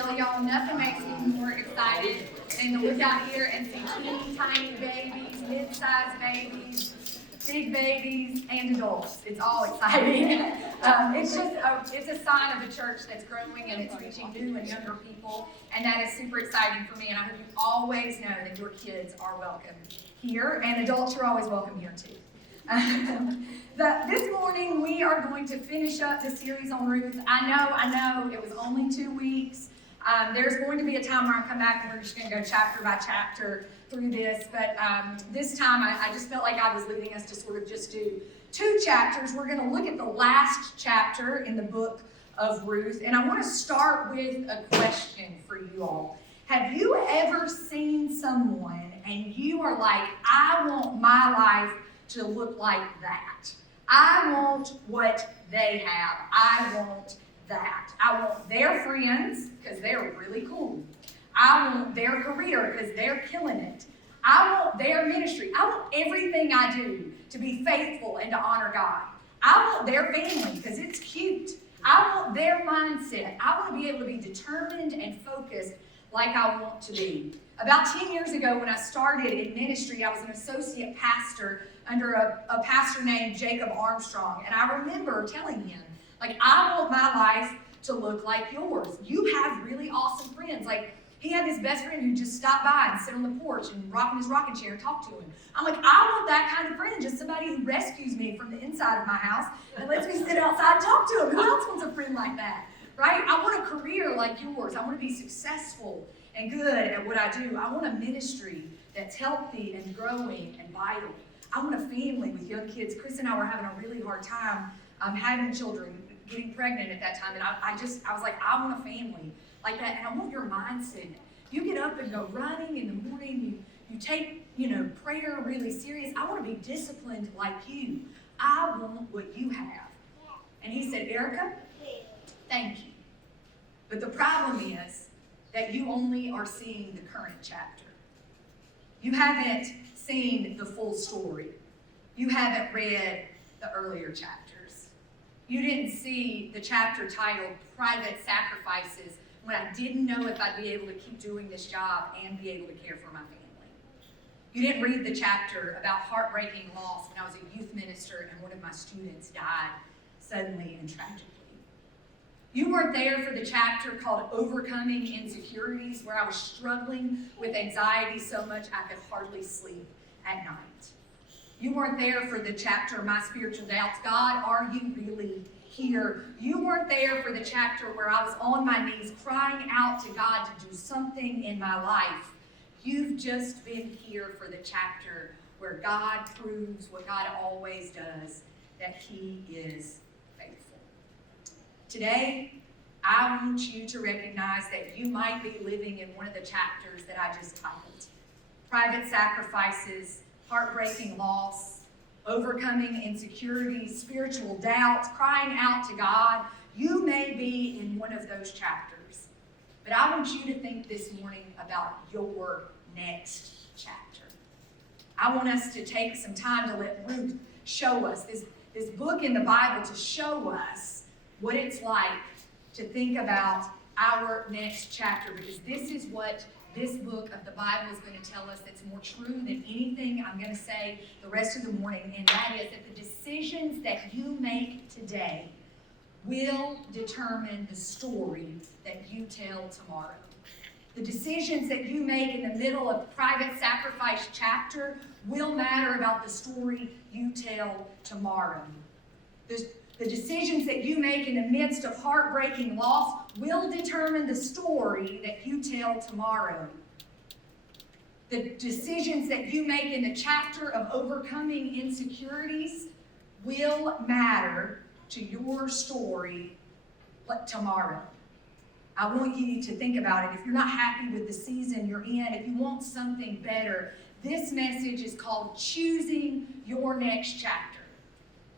tell y'all, nothing makes me more excited than to look out here and see teeny tiny babies, mid-sized babies, big babies, and adults. It's all exciting. It's a sign of a church that's growing and it's reaching new and younger people, and that is super exciting for me. And I hope you always know that your kids are welcome here, and adults, you're always welcome here too. This morning we are going to finish up the series on Ruth. I know, it was only 2 weeks. There's going to be a time where I come back and we're just going to go chapter by chapter through this, but this time I just felt like God was leading us to sort of just do 2 chapters. We're going to look at the last chapter in the Book of Ruth, and I want to start with a question for you all. Have you ever seen someone and you are like, I want my life to look like that? I want what they have. I want that. I want their friends because they're really cool. I want their career because they're killing it. I want their ministry. I want everything I do to be faithful and to honor God. I want their family because it's cute. I want their mindset. I want to be able to be determined and focused like I want to be. About 10 years ago when I started in ministry, I was an associate pastor under a pastor named Jacob Armstrong. And I remember telling him, like, I want my life to look like yours. You have really awesome friends. Like, he had this best friend who just stopped by and sit on the porch and rock in his rocking chair and talk to him. I'm like, I want that kind of friend, just somebody who rescues me from the inside of my house and lets me sit outside and talk to him. Who else wants a friend like that, right? I want a career like yours. I want to be successful and good at what I do. I want a ministry that's healthy and growing and vital. I want a family with young kids. Chris and I were having a really hard time having children, getting pregnant at that time, and I was like, I want a family like that, and I want your mindset. You get up and go running in the morning, you take, prayer really serious. I want to be disciplined like you. I want what you have. And he said, Erica, thank you. But the problem is that you only are seeing the current chapter. You haven't seen the full story. You haven't read the earlier chapters. You didn't see the chapter titled Private Sacrifices when I didn't know if I'd be able to keep doing this job and be able to care for my family. You didn't read the chapter about heartbreaking loss when I was a youth minister and one of my students died suddenly and tragically. You weren't there for the chapter called Overcoming Insecurities, where I was struggling with anxiety so much I could hardly sleep at night. You weren't there for the chapter, My Spiritual Doubts. God, are you really here? You weren't there for the chapter where I was on my knees crying out to God to do something in my life. You've just been here for the chapter where God proves what God always does, that He is faithful. Today, I want you to recognize that you might be living in one of the chapters that I just titled. Private sacrifices, heartbreaking loss, overcoming insecurities, spiritual doubts, crying out to God. You may be in one of those chapters. But I want you to think this morning about your next chapter. I want us to take some time to let Ruth show us, this book in the Bible, to show us what it's like to think about our next chapter, because this is what this book of the Bible is going to tell us that's more true than anything I'm going to say the rest of the morning, and that is that the decisions that you make today will determine the story that you tell tomorrow. The decisions that you make in the middle of private sacrifice chapter will matter about the story you tell tomorrow. The decisions that you make in the midst of heartbreaking loss will determine the story that you tell tomorrow. The decisions that you make in the chapter of overcoming insecurities will matter to your story tomorrow. I want you to think about it. If you're not happy with the season you're in, if you want something better, this message is called Choosing Your Next Chapter.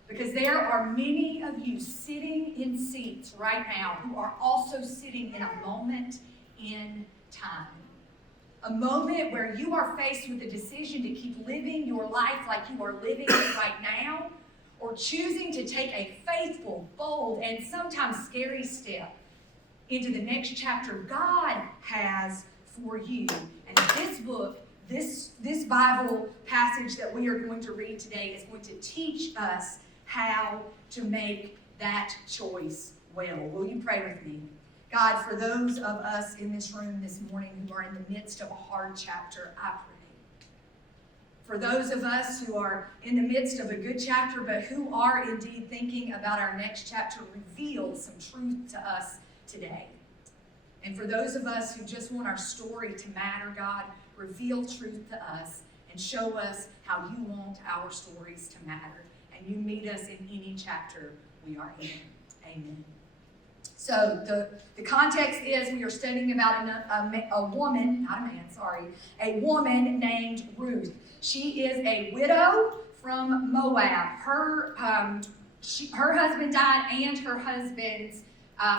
Because there are many of you sitting in seats right now who are also sitting in a moment in time. A moment where you are faced with the decision to keep living your life like you are living it right now, or choosing to take a faithful, bold, and sometimes scary step into the next chapter God has for you. And this book, this Bible passage that we are going to read today is going to teach us how to make that choice well. Will you pray with me? God, for those of us in this room this morning who are in the midst of a hard chapter, I pray. For those of us who are in the midst of a good chapter, but who are indeed thinking about our next chapter, reveal some truth to us today. And for those of us who just want our story to matter, God, reveal truth to us and show us how you want our stories to matter. And you meet us in any chapter we are in. Amen. So the context is we are studying about a woman, not a man, sorry, a woman named Ruth. She is a widow from Moab. Her husband died and her husband's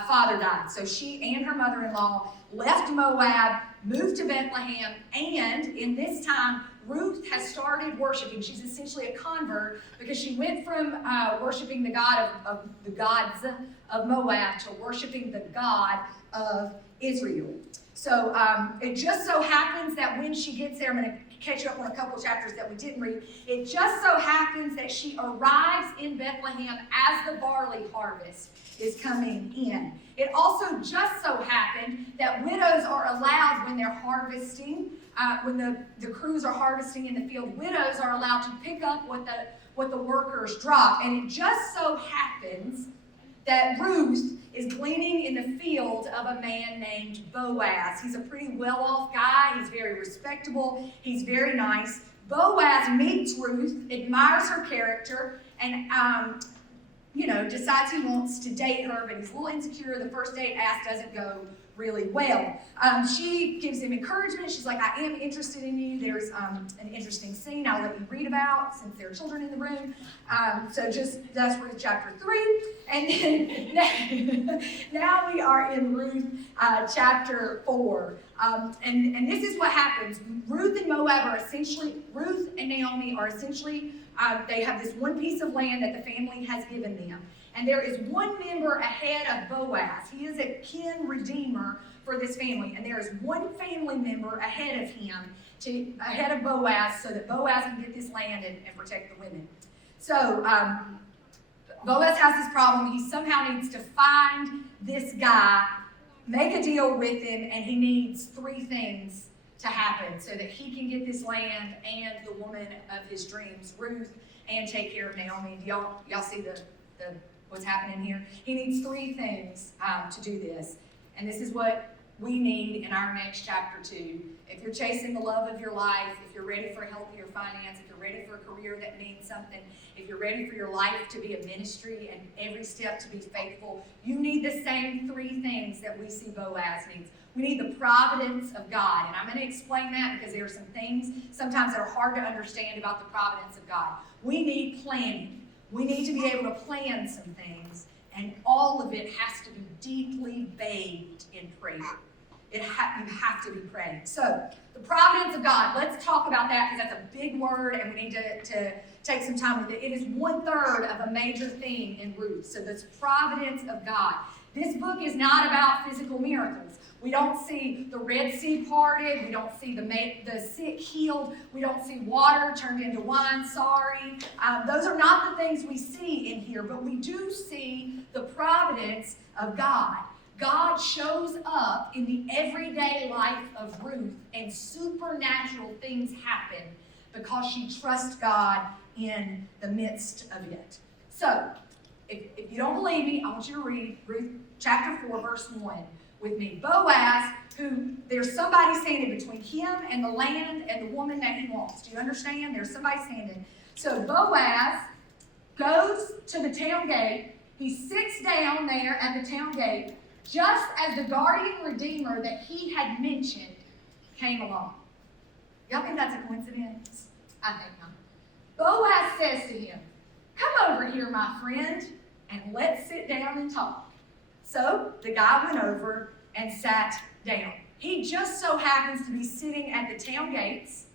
father died. So she and her mother-in-law left Moab, moved to Bethlehem, and in this time, Ruth has started worshiping. She's essentially a convert because she went from worshiping the God of the gods of Moab to worshiping the God of Israel. So it just so happens that when she gets there, I'm going to catch you up on a couple chapters that we didn't read. It just so happens that she arrives in Bethlehem as the barley harvest is coming in. It also just so happened that widows are allowed when they're harvesting, when the crews are harvesting in the field, widows are allowed to pick up what the workers drop. And it just so happens that Ruth is gleaning in the field of a man named Boaz. He's a pretty well-off guy. He's very respectable. He's very nice. Boaz meets Ruth, admires her character, and decides he wants to date her, but he's a little insecure. The first date ask doesn't go really well. She gives him encouragement. She's like, I am interested in you. There's an interesting scene I'll let you read about since there are children in the room. That's Ruth chapter 3. And then now we are in Ruth chapter 4. And this is what happens. Ruth and Naomi are essentially, they have this one piece of land that the family has given them. And there is one member ahead of Boaz. He is a kin redeemer for this family. And there is one family member ahead of him, ahead of Boaz, so that Boaz can get this land and protect the women. So Boaz has this problem. He somehow needs to find this guy, make a deal with him, and he needs 3 things to happen so that he can get this land and the woman of his dreams, Ruth, and take care of Naomi. Do y'all see the what's happening here? He needs 3 things to do this. And this is what we need in our next chapter too. If you're chasing the love of your life, if you're ready for healthier finance, if you're ready for a career that means something, if you're ready for your life to be a ministry and every step to be faithful, you need the same 3 things that we see Boaz needs. We need the providence of God. And I'm going to explain that because there are some things sometimes that are hard to understand about the providence of God. We need planning. We need to be able to plan some things, and all of it has to be deeply bathed in prayer. You have to be praying. So, the providence of God, let's talk about that because that's a big word and we need to take some time with it. It is 1/3 of a major theme in Ruth. So, this providence of God. This book is not about physical miracles. We don't see the Red Sea parted. We don't see the sick healed. We don't see water turned into wine. Sorry. Those are not the things we see in here, but we do see the providence of God. God shows up in the everyday life of Ruth, and supernatural things happen because she trusts God in the midst of it. So, if you don't believe me, I want you to read Ruth chapter 4, verse 1 with me. Boaz, who there's somebody standing between him and the land and the woman that he wants. Do you understand? There's somebody standing. So Boaz goes to the town gate. He sits down there at the town gate just as the guardian redeemer that he had mentioned came along. Y'all think that's a coincidence? I think not. Boaz says to him, "Come over here, my friend, and let's sit down and talk." So the guy went over and sat down. He just so happens to be sitting at the town gates,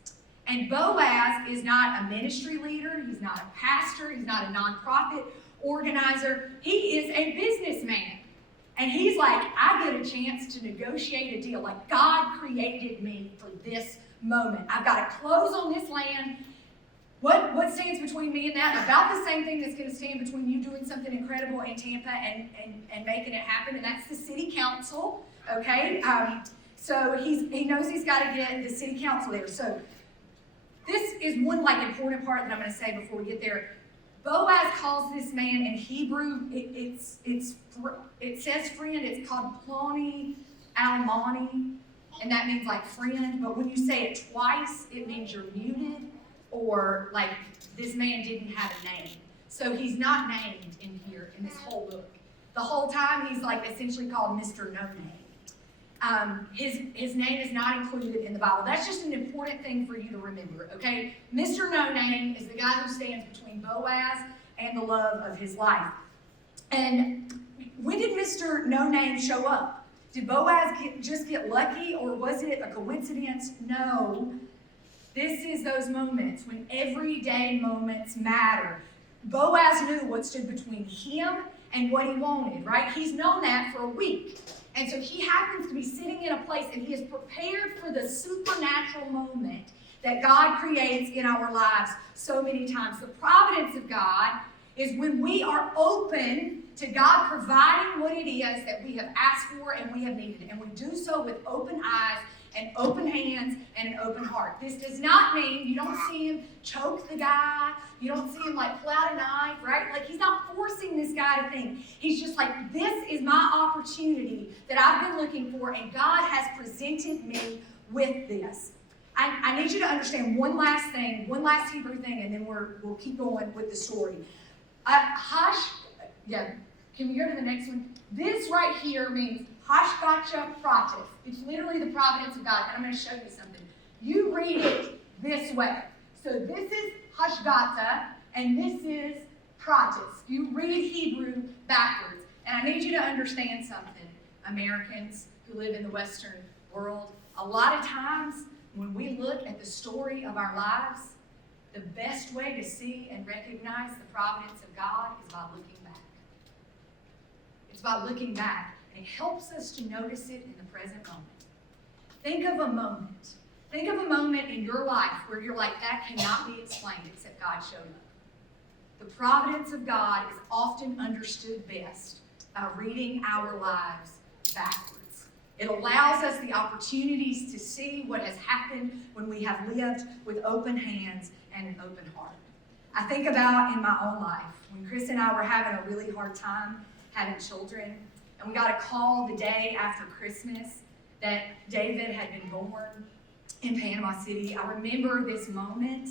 and Boaz is not a ministry leader, he's not a pastor, he's not a nonprofit organizer, he is a businessman. And he's like, I get a chance to negotiate a deal. Like, God created me for this moment. I've got to close on this land. What stands between me and that? About the same thing that's going to stand between you doing something incredible in Tampa and making it happen, and that's the city council, okay? So he knows he's got to get the city council there. So this is one important part that I'm going to say before we get there. Boaz calls this man in Hebrew, it says friend, it's called Ploni Almani, and that means like friend, but when you say it twice, it means you're muted, or like this man didn't have a name. So he's not named in here in this whole book. The whole time he's like essentially called Mr. No Name. His name is not included in the Bible. That's just an important thing for you to remember, okay? Mr. No Name is the guy who stands between Boaz and the love of his life. And when did Mr. No Name show up? Did Boaz just get lucky, or was it a coincidence? No. This is those moments when everyday moments matter. Boaz knew what stood between him and what he wanted, right? He's known that for a week. And so he happens to be sitting in a place, and he is prepared for the supernatural moment that God creates in our lives so many times. The providence of God is when we are open to God providing what it is that we have asked for and we have needed. And we do so with open eyes and open hands and an open heart. This does not mean you don't see him choke the guy. You don't see him like pull out a knife, right? Like, he's not forcing this guy to think. He's just like, this is my opportunity that I've been looking for, and God has presented me with this. I need you to understand one last thing, one last Hebrew thing, and then we'll keep going with the story. Can we go to the next one? This right here means Hashgacha Pratis. It's literally the providence of God, and I'm going to show you something. You read it this way. So this is Hashgacha, and this is Pratis. You read Hebrew backwards. And I need you to understand something, Americans who live in the Western world. A lot of times, when we look at the story of our lives, the best way to see and recognize the providence of God is by looking back. It's by looking back. And it helps us to notice it in the present moment. Think of a moment. Think of a moment in your life where you're like, that cannot be explained except God showed up. The providence of God is often understood best by reading our lives backwards. It allows us the opportunities to see what has happened when we have lived with open hands and an open heart. I think about in my own life, when Chris and I were having a really hard time having children, and we got a call the day after Christmas that David had been born in Panama City. I remember this moment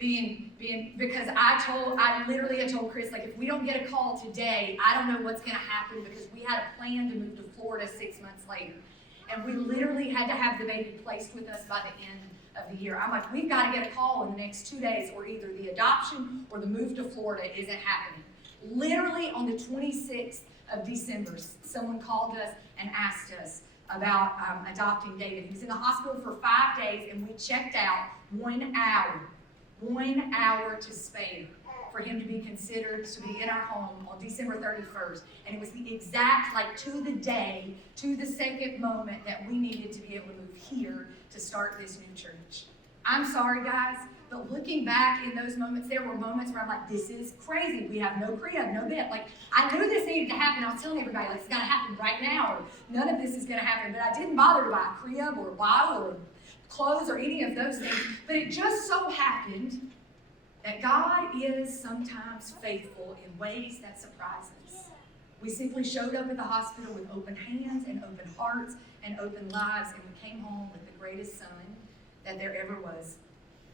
being because I literally had told Chris, like, if we don't get a call today, I don't know what's going to happen, because we had a plan to move to Florida 6 months later. And we literally had to have the baby placed with us by the end of the year. I'm like, we've got to get a call in the next 2 days, or either the adoption or the move to Florida isn't happening. Literally on the 26th of December, someone called us and asked us about adopting David. He was in the hospital for 5 days, and we checked out 1 hour to spare for him to be considered to be in our home on December 31st. And it was the exact, like, to the day, to the second moment that we needed to be able to move here to start this new church. I'm sorry, guys, but looking back in those moments, there were moments where I'm like, this is crazy. We have no crib, no bed. Like, I knew this needed to happen. I was telling everybody, like, it's got to happen right now, or none of this is going to happen. But I didn't bother to buy a crib or a bottle or clothes or any of those things. But it just so happened that God is sometimes faithful in ways that surprise us. We simply showed up at the hospital with open hands and open hearts and open lives, and we came home with the greatest son that there ever was.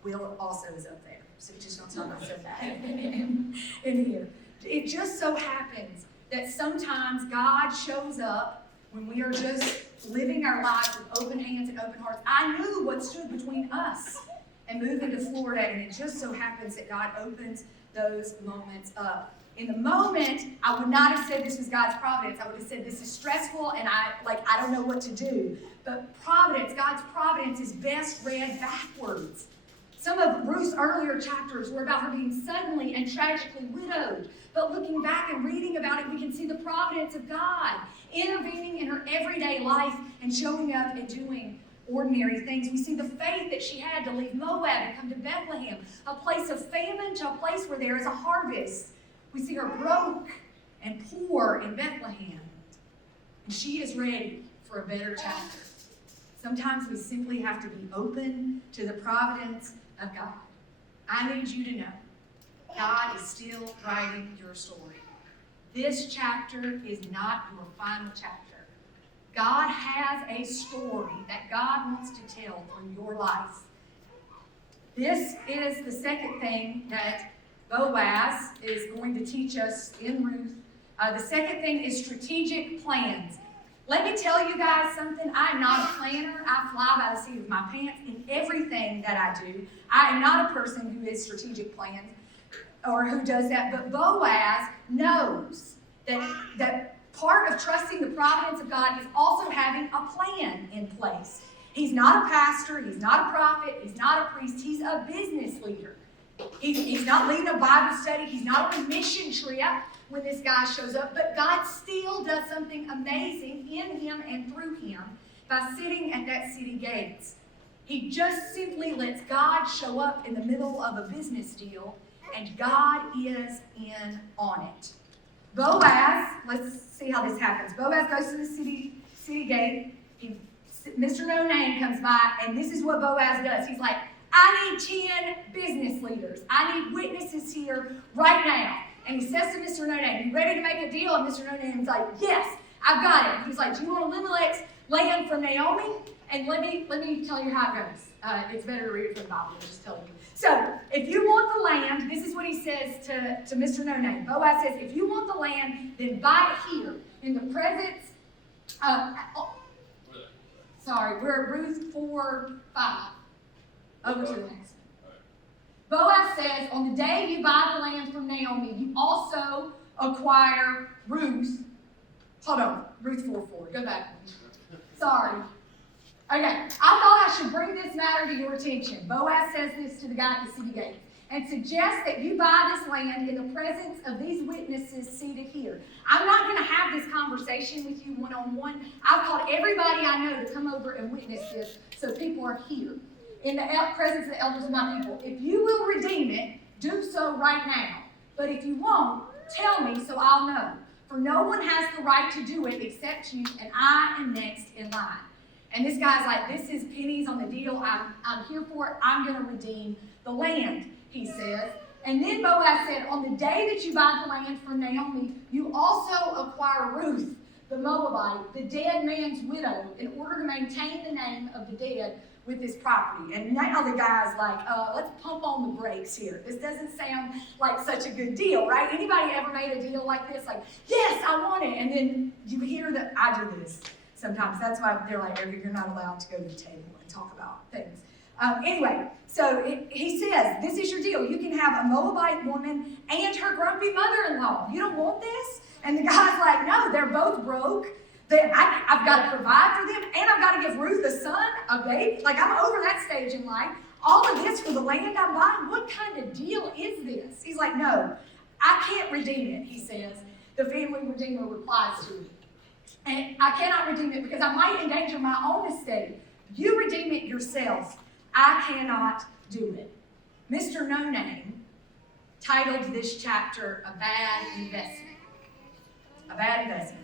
Will also is up there, so just don't tell me I said that in here. It just so happens that sometimes God shows up when we are just living our lives with open hands and open hearts. I knew what stood between us and moving to Florida, and it just so happens that God opens those moments up. In the moment, I would not have said this was God's providence. I would have said this is stressful, and I don't know what to do. But providence, God's providence, is best read backwards. Some of Ruth's earlier chapters were about her being suddenly and tragically widowed. But looking back and reading about it, we can see the providence of God intervening in her everyday life and showing up and doing ordinary things. We see the faith that she had to leave Moab and come to Bethlehem, a place of famine to a place where there is a harvest. We see her broke and poor in Bethlehem. And she is ready for a better chapter. Sometimes we simply have to be open to the providence of God. I need you to know, God is still writing your story. This chapter is not your final chapter. God has a story that God wants to tell through your life. This is the second thing that Boaz is going to teach us in Ruth. The second thing is strategic plans. Let me tell you guys something. I am not a planner. I fly by the seat of my pants in everything that I do. I am not a person who is strategic plans or who does that. But Boaz knows that part of trusting the providence of God is also having a plan in place. He's not a pastor. He's not a prophet. He's not a priest. He's a business leader. He's not leading a Bible study. He's not on a mission trip when this guy shows up. But God still does something amazing in him and through him by sitting at that city gates. He just simply lets God show up in the middle of a business deal, and God is in on it. Boaz, let's see how this happens. Boaz goes to the city gate. Mr. No Name comes by, and this is what Boaz does. He's like, I need 10 business leaders. I need witnesses here right now. And he says to Mr. No Name, you ready to make a deal? And Mr. No Name's like, yes, I've got it. He's like, do you want Elimelech's land from Naomi? And let me tell you how it goes. It's better to read it from the Bible, I'll just tell you. So, if you want the land, this is what he says to Mr. No Name. Boaz says, if you want the land, then buy it here in the presence we're at Ruth 4:5. Over to the next one. Boaz says, on the day you buy the land from Naomi, you also acquire Ruth. Hold on, Ruth 4:4. Go back. Sorry. Okay, I thought I should bring this matter to your attention. Boaz says this to the guy at the city gate and suggests that you buy this land in the presence of these witnesses seated here. I'm not going to have this conversation with you one-on-one. I've called everybody I know to come over and witness this so people are here in the presence of the elders of my people. If you will redeem it, do so right now. But if you won't, tell me so I'll know. For no one has the right to do it except you, and I am next in line. And this guy's like, this is pennies on the deal. I'm here for it. I'm going to redeem the land, he says. And then Boaz said, on the day that you buy the land from Naomi, you also acquire Ruth, the Moabite, the dead man's widow, in order to maintain the name of the dead with this property. And now the guy's like, let's pump on the brakes here. This doesn't sound like such a good deal, right? Anybody ever made a deal like this? Like, yes, I want it. And then you hear that I do this sometimes. That's why they're like, you're not allowed to go to the table and talk about things. Anyway, so he says, this is your deal. You can have a Moabite woman and her grumpy mother-in-law. You don't want this? And the guy's like, no, they're both broke. I've got to provide for them, and I've got to give Ruth a son, a baby. Like, I'm over that stage in life. All of this for the land I'm buying? What kind of deal is this? He's like, no, I can't redeem it, he says. The family redeemer replies to me. And I cannot redeem it because I might endanger my own estate. You redeem it yourself. I cannot do it. Mr. No Name titled this chapter A Bad Investment. A Bad Investment.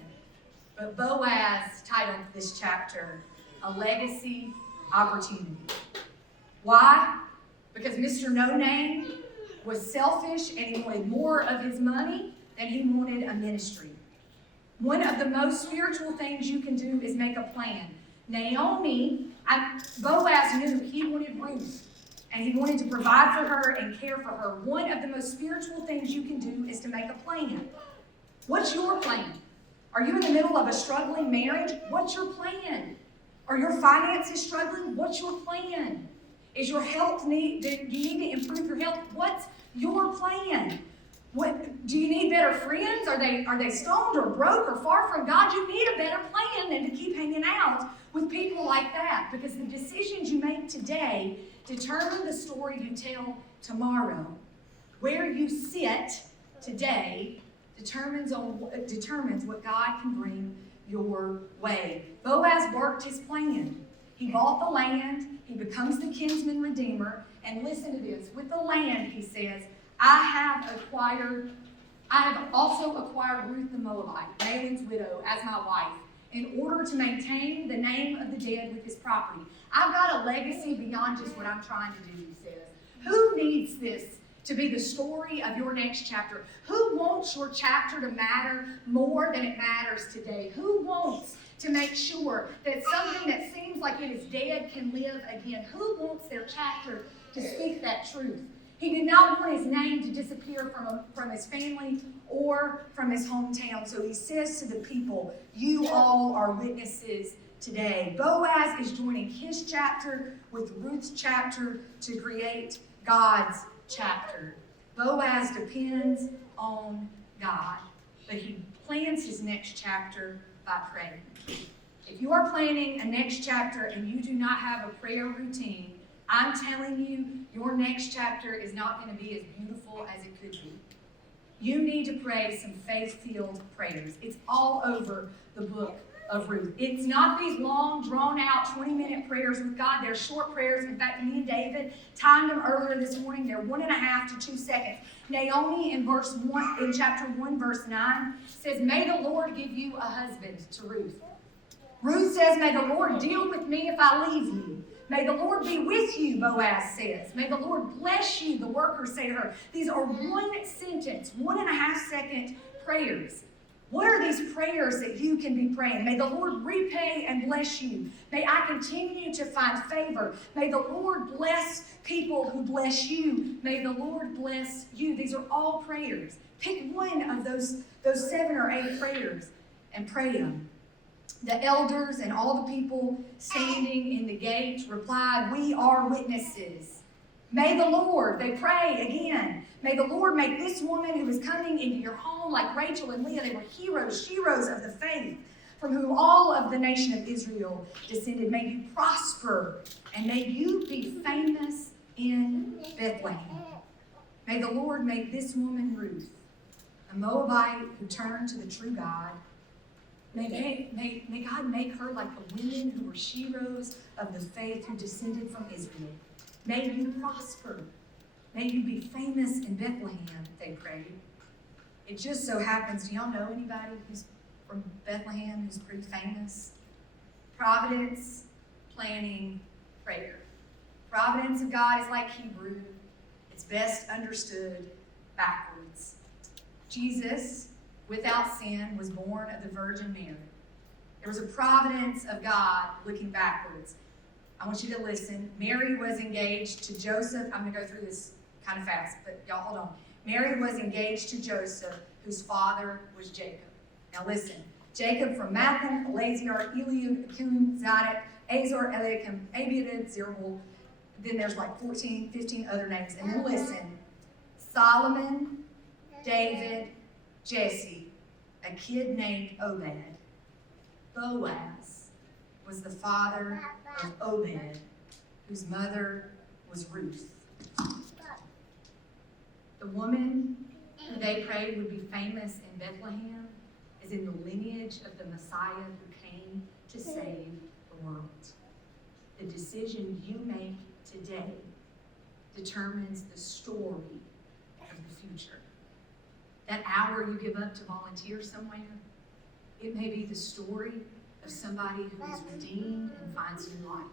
But Boaz titled this chapter A Legacy Opportunity. Why? Because Mr. No Name was selfish and he wanted more of his money than he wanted a ministry. One of the most spiritual things you can do is make a plan. Boaz knew he wanted Ruth, and he wanted to provide for her and care for her. One of the most spiritual things you can do is to make a plan. What's your plan? Are you in the middle of a struggling marriage? What's your plan? Are your finances struggling? What's your plan? Is your health do you need to improve your health? What's your plan? Do you need better friends? Are they stoned or broke or far from God? You need a better plan than to keep hanging out with people like that, because the decisions you make today determine the story you tell tomorrow. Where you sit today determines what God can bring your way. Boaz worked his plan. He bought the land. He becomes the kinsman redeemer. And listen to this. With the land, he says, I have also acquired Ruth the Moabite, Mahlon's widow, as my wife, in order to maintain the name of the dead with his property. I've got a legacy beyond just what I'm trying to do, he says. Who needs this to be the story of your next chapter? Who wants your chapter to matter more than it matters today? Who wants to make sure that something that seems like it is dead can live again? Who wants their chapter to speak that truth? He did not want his name to disappear from his family or from his hometown. So he says to the people, you all are witnesses today. Boaz is joining his chapter with Ruth's chapter to create God's chapter. Boaz depends on God, but he plans his next chapter by praying. If you are planning a next chapter and you do not have a prayer routine, I'm telling you, your next chapter is not going to be as beautiful as it could be. You need to pray some faith-filled prayers. It's all over the book of Ruth. It's not these long, drawn-out, 20-minute prayers with God. They're short prayers. In fact, me and David timed them earlier this morning. They're 1.5 to 2 seconds. Naomi in chapter 1, verse 9 says, may the Lord give you a husband to Ruth. Ruth says, may the Lord deal with me if I leave you. May the Lord be with you, Boaz says. May the Lord bless you, the workers say to her. These are 1 sentence, 1.5 second prayers. What are these prayers that you can be praying? May the Lord repay and bless you. May I continue to find favor. May the Lord bless people who bless you. May the Lord bless you. These are all prayers. Pick one of those 7 or 8 prayers and pray them. The elders and all the people standing in the gate replied, we are witnesses. May the Lord, they pray again, may the Lord make this woman who is coming into your home like Rachel and Leah. They were heroes of the faith, from whom all of the nation of Israel descended. May you prosper, and may you be famous in Bethlehem. May the Lord make this woman Ruth, a Moabite who turned to the true God. May God make her like the women who were heroes of the faith who descended from Israel. May you prosper. May you be famous in Bethlehem, they prayed. It just so happens, do y'all know anybody who's from Bethlehem who's pretty famous? Providence, planning, prayer. Providence of God is like Hebrew. It's best understood backwards. Jesus, without sin, was born of the Virgin Mary. There was a providence of God looking backwards. I want you to listen. Mary was engaged to Joseph. I'm going to go through this kind of fast, but y'all hold on. Mary was engaged to Joseph, whose father was Jacob. Now listen. Jacob from Malcolm, Eleazar, Eliud, Akum, Zadok, Azor, Eliakim, Abiud, Zerubal. Then there's like 14, 15 other names. And then listen. Solomon, David, Jesse, a kid named Obed. Boaz was the father of Obed, whose mother was Ruth. The woman who they prayed would be famous in Bethlehem is in the lineage of the Messiah who came to save the world. The decision you make today determines the story of the future. That hour you give up to volunteer somewhere, it may be the story of somebody who is redeemed and finds new life.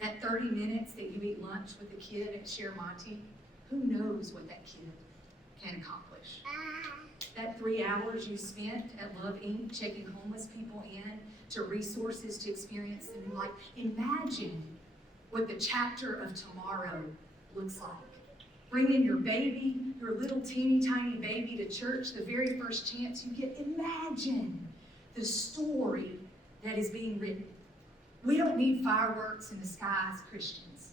That 30 minutes that you eat lunch with a kid at Share Monte, who knows what that kid can accomplish? That 3 hours you spent at Love Inc. checking homeless people in to resources to experience the new life. Imagine what the chapter of tomorrow looks like. Bringing your baby, your little teeny tiny baby to church the very first chance you get. Imagine the story that is being written. We don't need fireworks in the sky as Christians.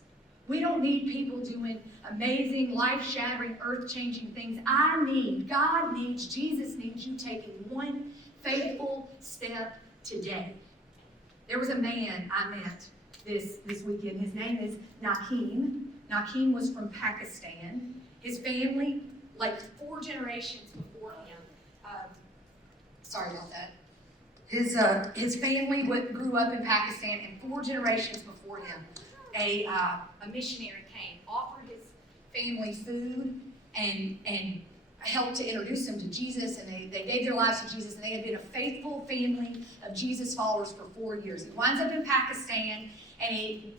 We don't need people doing amazing, life-shattering, earth-changing things. God needs, Jesus needs you taking one faithful step today. There was a man I met this weekend. His name is Nakeem. Nakeem was from Pakistan. His family, like 4 generations before him, sorry about that. His family grew up in Pakistan, and 4 generations before him, a missionary came, offered his family food, and helped to introduce them to Jesus, and they gave their lives to Jesus, and they had been a faithful family of Jesus followers for 4 years. He winds up in Pakistan, and he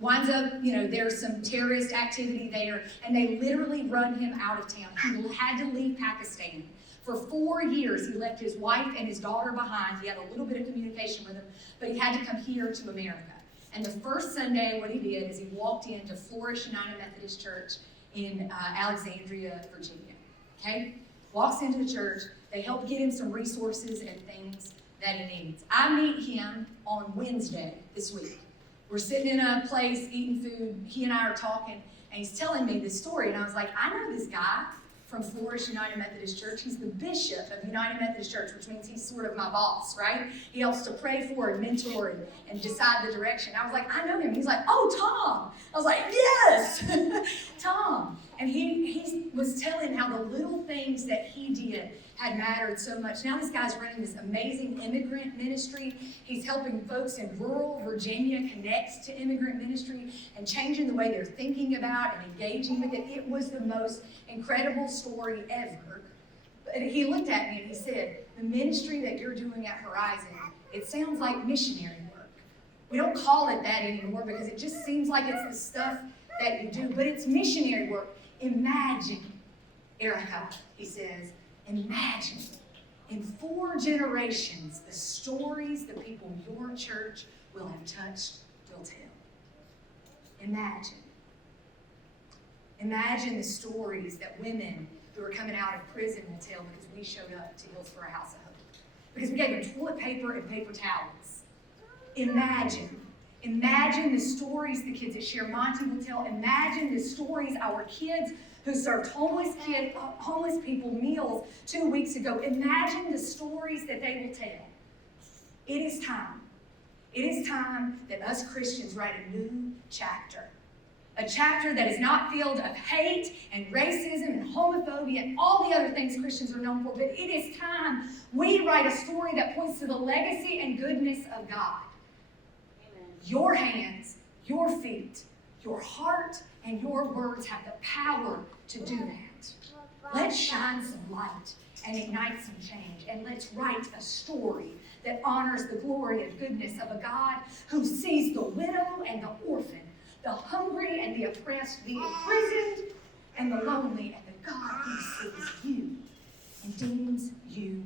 winds up, there's some terrorist activity there, and they literally run him out of town. He had to leave Pakistan. For 4 years, he left his wife and his daughter behind. He had a little bit of communication with them, but he had to come here to America. And the first Sunday, what he did is he walked into Flourish United Methodist Church in Alexandria, Virginia. Okay? Walks into the church. They help get him some resources and things that he needs. I meet him on Wednesday this week. We're sitting in a place eating food. He and I are talking, and he's telling me this story. And I was like, I know this guy from Flourish United Methodist Church. He's the bishop of United Methodist Church, which means he's sort of my boss, right? He helps to pray for and mentor and decide the direction. I was like, I know him. He's like, oh, Tom. I was like, yes, Tom. And he was telling how the little things that he did had mattered so much. Now this guy's running this amazing immigrant ministry. He's helping folks in rural Virginia connect to immigrant ministry and changing the way they're thinking about and engaging with it. It was the most incredible story ever. But he looked at me and he said, the ministry that you're doing at Horizon, it sounds like missionary work. We don't call it that anymore because it just seems like it's the stuff that you do, but it's missionary work. Imagine, Erica, he says, imagine in 4 generations the stories the people in your church will have touched, will tell. Imagine. Imagine the stories that women who are coming out of prison will tell because we showed up to Hills for a House of Hope. Because we gave them toilet paper and paper towels. Imagine. Imagine the stories the kids at Share Monty will tell. Imagine the stories our kids who served homeless people meals 2 weeks ago. Imagine the stories that they will tell. It is time. It is time that us Christians write a new chapter. A chapter that is not filled of hate and racism and homophobia and all the other things Christians are known for, but it is time we write a story that points to the legacy and goodness of God. Amen. Your hands, your feet, your heart, and your words have the power to do that. Let's shine some light and ignite some change, and let's write a story that honors the glory and goodness of a God who sees the widow and the orphan, the hungry and the oppressed, the imprisoned and the lonely, and the God who sees you and deems you